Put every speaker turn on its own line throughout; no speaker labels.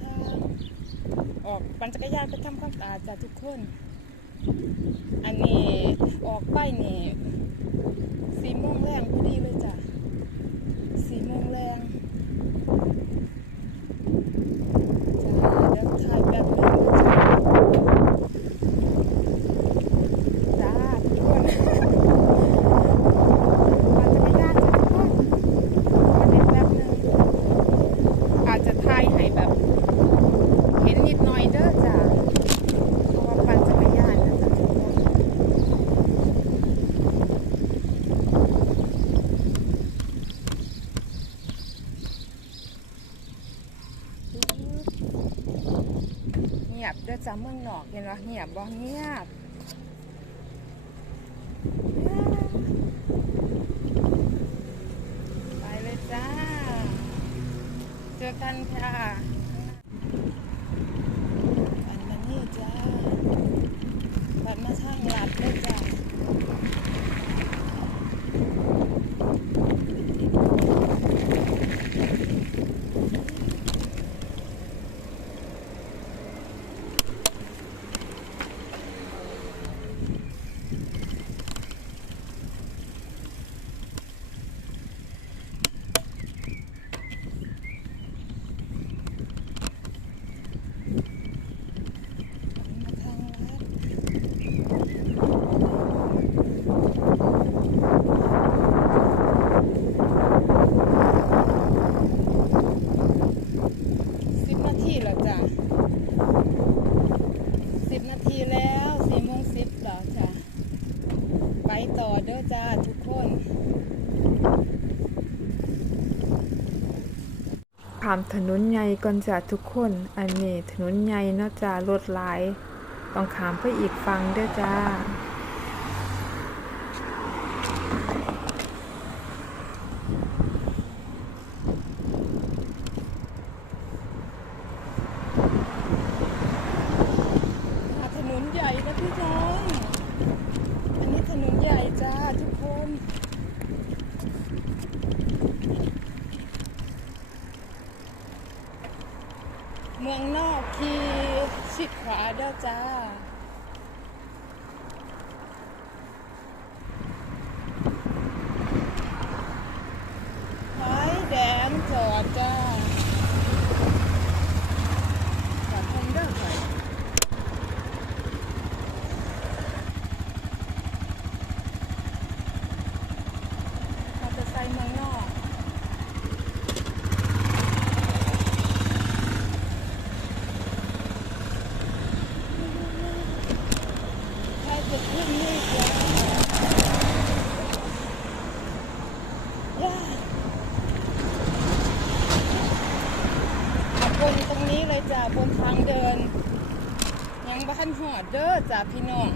ทางออกปั่นจักรยานไปทำความสะอาดจ้ะทุกคน อันนี้ออกไปนี่สีม่วงแรงพอดีเลยจ้ะสี่โมงแรงจ้าเดี๋ยวถ่ายแบบนึงนะจ้าจ้าทุกคน ปั่นจักรยานจ้ะทุกคนมาเด็ดแบบนึงอาจจะถ่ายให้แบบ เห็นนิดหน่อยเด้อจ้ะเพราะว่าปั่นจักรยานนะจ้ะทุกคน เงียบเด้อจ้าเมืองนอกเห็นว่าเงียบบ่เงียบไปเลยจ้า เจอกันค่ะปันมานี่จ้าปันมาทางลัดเลยจ้าปันมาทางลัดสิบนาทีแล้วจ้ะสิบนาทีแล้วสี่โมงสิบแล้วจ้ะไปต่อเด้อจ้าทุกคน
ขามถนนใหญ่ก่อนจ้ะทุกคน อันนี้ถนนใหญ่เนาะจ้ารถหลาย ต้องขามไปอีกฝั่งเด้อจ้า
มาถนนใหญ่นะพี่น้อง อันนี้ถนนใหญ่จ้าทุกคน เมืองนอกที่ชิดขวา เด้อจ้าไฟแดงจอดจ้าจอดคงเด้อค่ะ มอเตอร์ไซค์เมืองนอก ใครจะขึ้นนี่จ้าย่ามาบนตรงนี้เลยจ้ะ บนทางเดิน ยังบ้านหอดเด้อจ้าพี่น้อง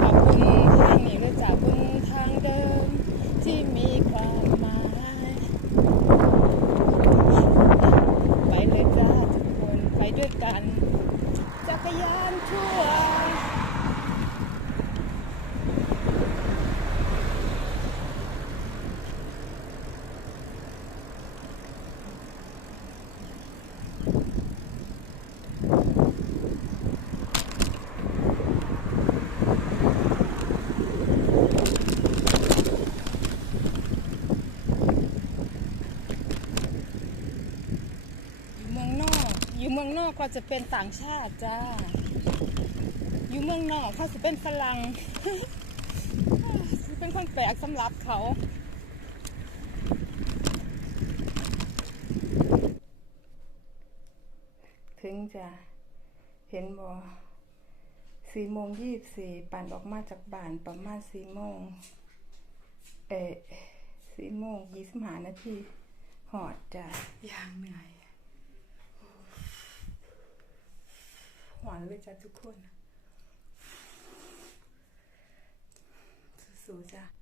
ขอบคุณทางนี้เลยจากบนทางเดิมที่มีความหมาย ไปเลยจ้าทุกคนไปด้วยกัน จักรยานทั่วร์อยู่เมืองนอก อยู่เมืองนอกก็จะเป็นต่างชาติจ้า อยู่เมืองนอกเขาจะเป็นฝรั่งเป็นคนแปลกสำหรับเขาถึงจะเห็นบอสี่โมงยี่สี่ปั่นออกมาจากบ้านประมาณสี่โมงเอ๊ะสี่โมงยี่สิบห้านาทีหอดจ้ะอย่างเหนื่อยหวานเลยจ้ะทุกคน สู้ๆจ้ะ